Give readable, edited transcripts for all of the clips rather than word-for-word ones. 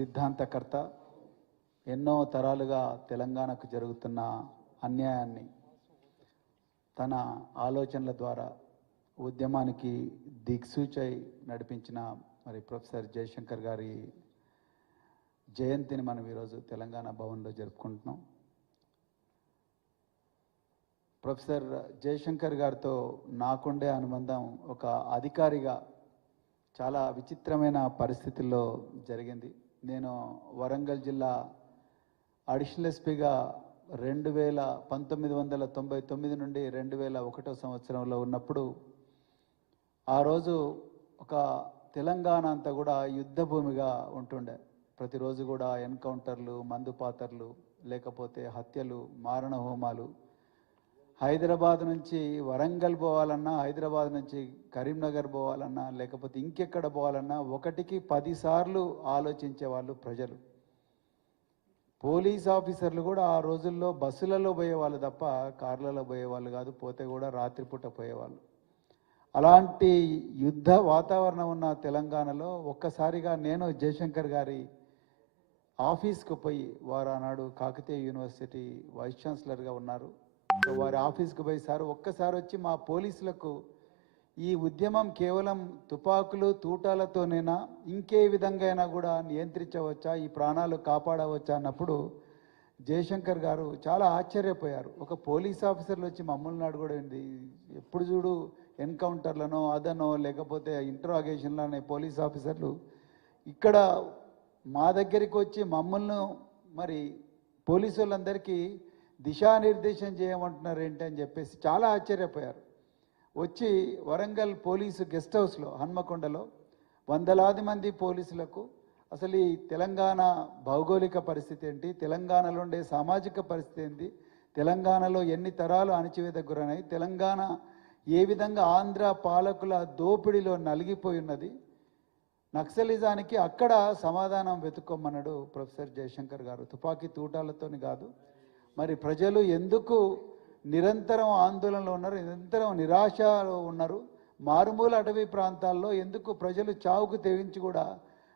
సిద్ధాంతకర్త, ఎన్నో తరాలుగా తెలంగాణకు జరుగుతున్న అన్యాయాన్ని తన ఆలోచనల ద్వారా ఉద్యమానికి దిక్సూచై నడిపించిన మరి ప్రొఫెసర్ జయశంకర్ గారి జయంతిని మనం ఈరోజు తెలంగాణ భవన్లో జరుపుకుంటున్నాం. ప్రొఫెసర్ జయశంకర్ గారితో నాకుండే అనుబంధం ఒక అధికారిగా చాలా విచిత్రమైన పరిస్థితుల్లో జరిగింది. నేను వరంగల్ జిల్లా అడిషనల్ ఎస్పీగా 1999 నుండి 2001 సంవత్సరంలో ఉన్నప్పుడు ఆ రోజు ఒక తెలంగాణ అంతా కూడా యుద్ధ భూమిగా ఉంటుండే. ప్రతిరోజు కూడా ఎన్కౌంటర్లు, మందుపాతర్లు, లేకపోతే హత్యలు, మారణ హోమాలు. హైదరాబాద్ నుంచి వరంగల్ పోవాలన్నా, హైదరాబాద్ నుంచి కరీంనగర్ పోవాలన్నా, లేకపోతే ఇంకెక్కడ పోవాలన్నా 1కి 10 సార్లు ఆలోచించే వాళ్ళు ప్రజలు. పోలీస్ ఆఫీసర్లు కూడా ఆ రోజుల్లో బస్సులలో పోయేవాళ్ళు తప్ప కార్లలో పోయేవాళ్ళు కాదు. పోతే కూడా రాత్రిపూట పోయేవాళ్ళు. అలాంటి యుద్ధ వాతావరణం ఉన్న తెలంగాణలో ఒక్కసారిగా నేను జయశంకర్ గారి ఆఫీస్కు పోయి, వారు ఆనాడు కాకతీయ యూనివర్సిటీ వైస్ ఛాన్సలర్గా ఉన్నారు. సో వారి ఆఫీస్కు పోయి, సార్ ఒక్కసారి వచ్చి మా పోలీసులకు ఈ ఉద్యమం కేవలం తుపాకులు తూటాలతోనేనా, ఇంకే విధంగా అయినా కూడా నియంత్రించవచ్చా, ఈ ప్రాణాలు కాపాడవచ్చా అన్నప్పుడు జయశంకర్ గారు చాలా ఆశ్చర్యపోయారు. ఒక పోలీస్ ఆఫీసర్లు వచ్చి మమ్మల్ని అడగడండి, ఎప్పుడు చూడు ఎన్కౌంటర్లనో అదనో లేకపోతే ఇంట్రాగేషన్లనే పోలీస్ ఆఫీసర్లు ఇక్కడ మా దగ్గరికి వచ్చి మమ్మల్ని మరి పోలీసు వాళ్ళందరికీ దిశానిర్దేశం చేయమంటున్నారు ఏంటి అని చెప్పేసి చాలా ఆశ్చర్యపోయారు. వచ్చి వరంగల్ పోలీసు గెస్ట్ హౌస్లో హన్మకొండలో వందలాది మంది పోలీసులకు అసలు ఈ తెలంగాణ భౌగోళిక పరిస్థితి ఏంటి, తెలంగాణలో ఉండే సామాజిక పరిస్థితి ఏంటి, తెలంగాణలో ఎన్ని తరాలు అణచివేతకు గురన్నాయి, తెలంగాణ ఏ విధంగా ఆంధ్ర పాలకుల దోపిడీలో నలిగిపోయి ఉన్నది, నక్సలిజానికి అక్కడ సమాధానం వెతుక్కోమన్నాడు ప్రొఫెసర్ జయశంకర్ గారు. తుపాకీ తూటాలతోని కాదు, మరి ప్రజలు ఎందుకు నిరంతరం ఆందోళనలో ఉన్నారు, నిరంతరం నిరాశలో ఉన్నారు, మారుమూల అటవీ ప్రాంతాల్లో ఎందుకు ప్రజలు చావుకు తెగించి కూడా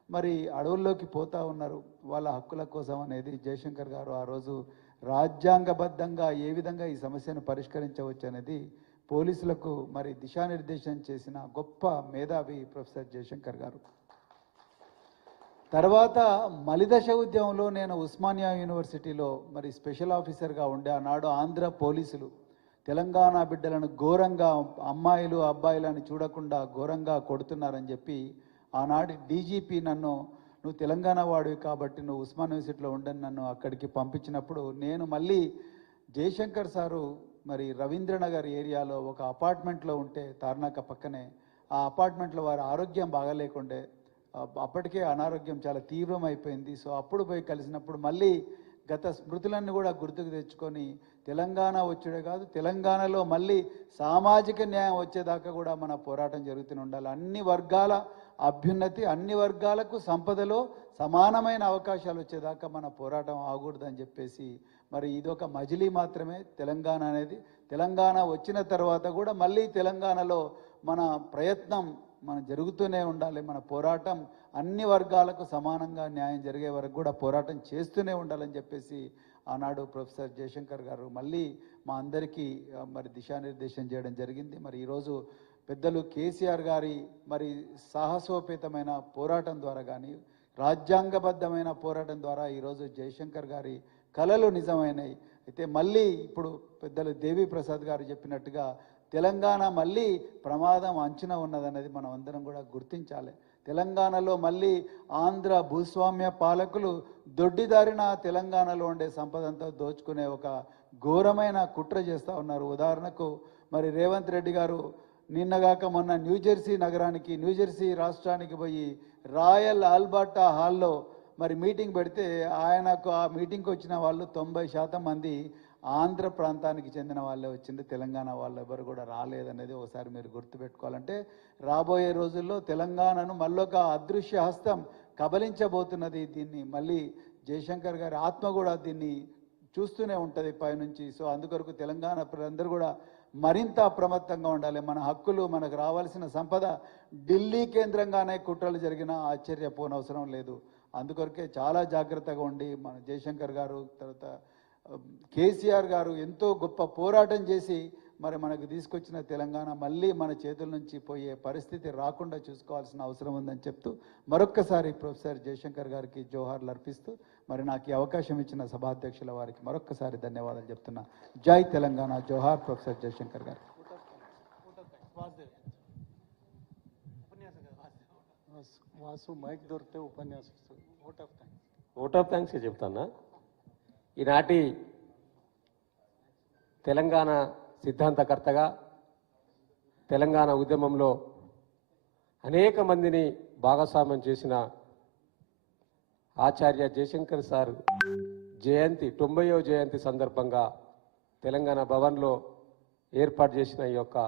మరి అడవుల్లోకి పోతూ ఉన్నారు వాళ్ళ హక్కుల కోసం అనేది జయశంకర్ గారు ఆ రోజు రాజ్యాంగబద్ధంగా ఏ విధంగా ఈ సమస్యను పరిష్కరించవచ్చు అనేది పోలీసులకు మరి దిశానిర్దేశం చేసిన గొప్ప మేధావి ప్రొఫెసర్ జయశంకర్ గారు. తర్వాత మలిదశ ఉద్యమంలో నేను ఉస్మానియా యూనివర్సిటీలో మరి స్పెషల్ ఆఫీసర్గా ఉండే, ఆనాడు ఆంధ్ర పోలీసులు తెలంగాణ బిడ్డలను ఘోరంగా అమ్మాయిలు అబ్బాయిలని చూడకుండా ఘోరంగా కొడుతున్నారని చెప్పి ఆనాటి డీజీపీ నువ్వు తెలంగాణ వాడివి కాబట్టి నువ్వు ఉస్మానియా యూనివర్సిటీలో ఉండని నన్ను అక్కడికి పంపించినప్పుడు నేను మళ్ళీ జయశంకర్ సారు మరి రవీంద్రనగర్ ఏరియాలో ఒక అపార్ట్మెంట్లో ఉంటే, తార్నాక పక్కనే ఆ అపార్ట్మెంట్లో వారి ఆరోగ్యం బాగాలేకుండే, అప్పటికే అనారోగ్యం చాలా తీవ్రమైపోయింది. సో అప్పుడు పోయి కలిసినప్పుడు మళ్ళీ గత స్మృతులన్నీ కూడా గుర్తుకు తెచ్చుకొని తెలంగాణ వచ్చుడే కాదు, తెలంగాణలో మళ్ళీ సామాజిక న్యాయం వచ్చేదాకా కూడా మన పోరాటం జరుగుతూనే ఉండాలి. అన్ని వర్గాల అభ్యున్నతి, అన్ని వర్గాలకు సంపదలో సమానమైన అవకాశాలు వచ్చేదాకా మన పోరాటం ఆగకూడదని చెప్పేసి మరి ఇదొక మజిలీ మాత్రమే తెలంగాణ అనేది. తెలంగాణ వచ్చిన తర్వాత కూడా మళ్ళీ తెలంగాణలో మన ప్రయత్నం మనం జరుగుతూనే ఉండాలి. మన పోరాటం అన్ని వర్గాలకు సమానంగా న్యాయం జరిగే వరకు కూడా పోరాటం చేస్తూనే ఉండాలని చెప్పేసి ఆనాడు ప్రొఫెసర్ జయశంకర్ గారు మళ్ళీ మా అందరికీ మరి దిశానిర్దేశం చేయడం జరిగింది. మరి ఈరోజు పెద్దలు కేసీఆర్ గారి మరి సాహసోపేతమైన పోరాటం ద్వారా కానీ, రాజ్యాంగబద్ధమైన పోరాటం ద్వారా ఈరోజు జయశంకర్ గారి కలలు నిజమైనవి. అయితే మళ్ళీ ఇప్పుడు పెద్దలు దేవి ప్రసాద్ గారు చెప్పినట్టుగా తెలంగాణ మళ్ళీ ప్రమాదం అంచున ఉన్నదనేది మనం అందరం కూడా గుర్తించాలి. తెలంగాణలో మళ్ళీ ఆంధ్ర భూస్వామ్య పాలకులు దొడ్డిదారిన తెలంగాణలో ఉండే సంపదంతా దోచుకునే ఒక ఘోరమైన కుట్ర చేస్తూ ఉన్నారు. ఉదాహరణకు మరి రేవంత్ రెడ్డి గారు నిన్నగాక మొన్న న్యూజెర్సీ నగరానికి, న్యూజెర్సీ రాష్ట్రానికి పోయి రాయల్ ఆల్బర్టా హాల్లో మరి మీటింగ్ పెడితే ఆయనకు ఆ మీటింగ్కి వచ్చిన వాళ్ళు 90% మంది ఆంధ్ర ప్రాంతానికి చెందిన వాళ్ళే వచ్చింది, తెలంగాణ వాళ్ళు ఎవరు కూడా రాలేదనేది ఒకసారి మీరు గుర్తుపెట్టుకోవాలంటే రాబోయే రోజుల్లో తెలంగాణను మళ్ళొక అదృశ్య హస్తం కబలించబోతున్నది. దీన్ని మళ్ళీ జయశంకర్ గారి ఆత్మ కూడా దీన్ని చూస్తూనే ఉంటుంది పైనుంచి. సో అందుకొరకు తెలంగాణ ప్రజలందరూ కూడా మరింత అప్రమత్తంగా ఉండాలి. మన హక్కులు, మనకు రావాల్సిన సంపద ఢిల్లీ కేంద్రంగానే కుట్రలు జరిగినా ఆశ్చర్యపోనవసరం లేదు. అందుకొరకే చాలా జాగ్రత్తగా ఉండి మన జయశంకర్ గారు తర్వాత కేసీఆర్ గారు ఎంతో గొప్ప పోరాటం చేసి మరి మనకు తీసుకొచ్చిన తెలంగాణ మళ్ళీ మన చేతుల నుంచి పోయే పరిస్థితి రాకుండా చూసుకోవాల్సిన అవసరం ఉందని చెప్తూ మరొక్కసారి ప్రొఫెసర్ జయశంకర్ గారికి జోహార్లు అర్పిస్తూ మరి నాకు ఈ అవకాశం ఇచ్చిన సభాధ్యక్షుల వారికి మరొక్కసారి ధన్యవాదాలు చెప్తున్నా. జై తెలంగాణ, జోహార్ ప్రొఫెసర్ జయశంకర్ గారు. వాసు మైక్ దొరికితే ఉపన్యాసం ఓట్ ఆఫ్ థ్యాంక్స్ చెప్తానా. ఈనాటి తెలంగాణ సిద్ధాంతకర్తగా తెలంగాణ ఉద్యమంలో అనేక మందిని భాగస్వామ్యం చేసిన ఆచార్య జయశంకర్ సార్ జయంతి 90వ జయంతి సందర్భంగా తెలంగాణ భవన్లో ఏర్పాటు చేసిన ఈ యొక్క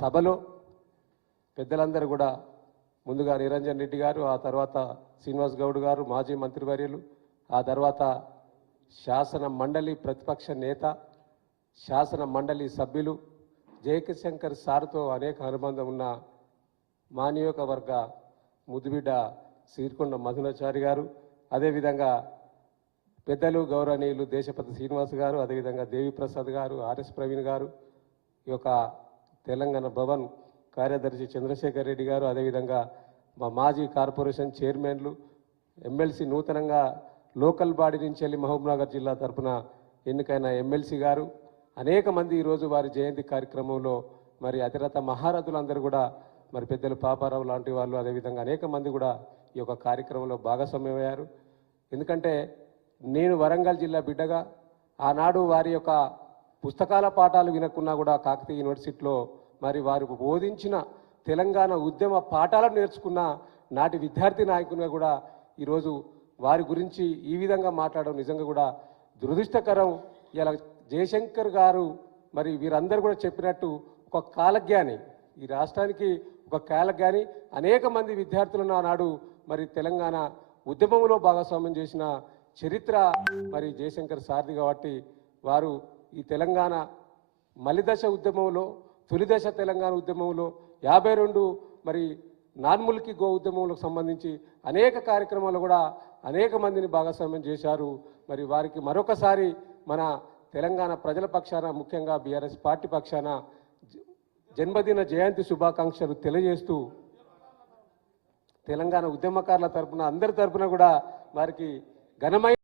సభలో పెద్దలందరూ కూడా ముందుగా నిరంజన్ రెడ్డి గారు, ఆ తర్వాత శ్రీనివాస్ గౌడ్ గారు మాజీ మంత్రివర్యులు, ఆ తర్వాత శాసన మండలి ప్రతిపక్ష నేత, శాసన మండలి సభ్యులు, జయశంకర్ సార్తో అనేక అనుబంధం ఉన్న మా నియోజకవర్గ ముద్దుబిడ్డ సీర్కొండ మధునాచారి గారు, అదేవిధంగా పెద్దలు గౌరవనీయులు దేశపతి శ్రీనివాస్ గారు, అదేవిధంగా దేవిప్రసాద్ గారు, ఆర్ఎస్ ప్రవీణ్ గారు, ఈ యొక్క తెలంగాణ భవన్ కార్యదర్శి చంద్రశేఖర్ రెడ్డి గారు, అదేవిధంగా మా మాజీ కార్పొరేషన్ చైర్మన్లు, ఎమ్మెల్సీ నూతనంగా లోకల్ బాడీ నుంచి వెళ్ళి మహబూబ్నగర్ జిల్లా తరఫున ఎన్నికైన ఎమ్మెల్సీ గారు, అనేక మంది ఈరోజు వారి జయంతి కార్యక్రమంలో మరి అతిరథ మహారథులందరూ కూడా మరి పెద్దలు పాపారావు లాంటి వాళ్ళు, అదేవిధంగా అనేక మంది కూడా ఈ యొక్క కార్యక్రమంలో భాగస్వామ్యమయ్యారు. ఎందుకంటే నేను వరంగల్ జిల్లా బిడ్డగా ఆనాడు వారి యొక్క పుస్తకాల పాఠాలు వినకున్నా కూడా కాకతీయ యూనివర్సిటీలో మరి వారు బోధించిన తెలంగాణ ఉద్యమ పాఠాలను నేర్చుకున్న నాటి విద్యార్థి నాయకునిగా కూడా ఈరోజు వారి గురించి ఈ విధంగా మాట్లాడడం నిజంగా కూడా దురదృష్టకరం. ఇలా జయశంకర్ గారు మరి వీరందరూ కూడా చెప్పినట్టు ఒక కాలజ్ఞాని, ఈ రాష్ట్రానికి ఒక కాలజ్ఞాని, అనేక మంది విద్యార్థులను ఆనాడు మరి తెలంగాణ ఉద్యమంలో భాగస్వామ్యం చేసిన చరిత్ర మరి జయశంకర్ సార్ది. కాబట్టి వారు ఈ తెలంగాణ మలిదశ ఉద్యమంలో, తొలిదశ తెలంగాణ ఉద్యమంలో 52 మరి నార్ముల్కి గో ఉద్యమంలో సంబంధించి అనేక కార్యక్రమాలు కూడా అనేక మందిని భాగస్వామ్యం చేశారు. మరి వారికి మరొకసారి మన తెలంగాణ ప్రజల పక్షాన, ముఖ్యంగా బీఆర్ఎస్ పార్టీ పక్షాన జన్మదిన జయంతి శుభాకాంక్షలు తెలియజేస్తూ తెలంగాణ ఉద్యమకారుల తరపున అందరి తరపున కూడా వారికి ఘనమైన